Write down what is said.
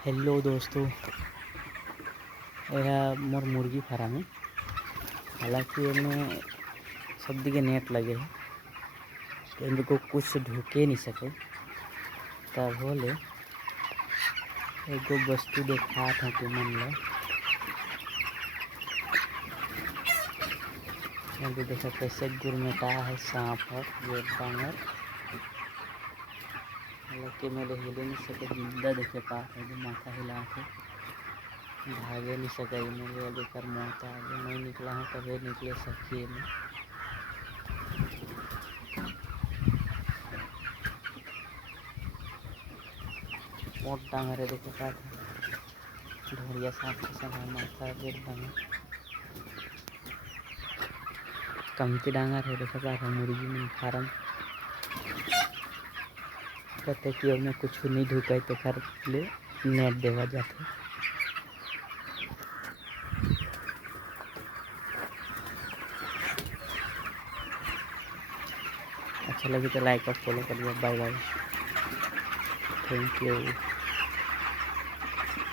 Hello दोस्तों, यह मोर मुर्गी फार्म है। हालांकि में सब दिखे नेट लगे है तो इनको को कुछ ढुके नहीं सके। तब बोले एगो वस्तु देखा था कि मन लो अभी देखा कैसे गुरमेटा है सांप है ये डांगर। हालांकि मेरे हिले नहीं सके, जिंदा देखे पा रहे जो माथा हिला के भागे नहीं सके। मेरे अभी कर मोता आगे नहीं निकला हूँ, कभी निकले सकिए में मोट डांगर है। देखे पा रहे ढोरिया सांप के समय माथा गेट डांगर कमती डांगर है। देखे पा रहे मुर्गी में फार्म कहते कि में कुछ नहीं ढुके तो कर ले नेट देवा जाते। अच्छा लगे तो लाइक और फॉलो करिए। Bye bye, thank you.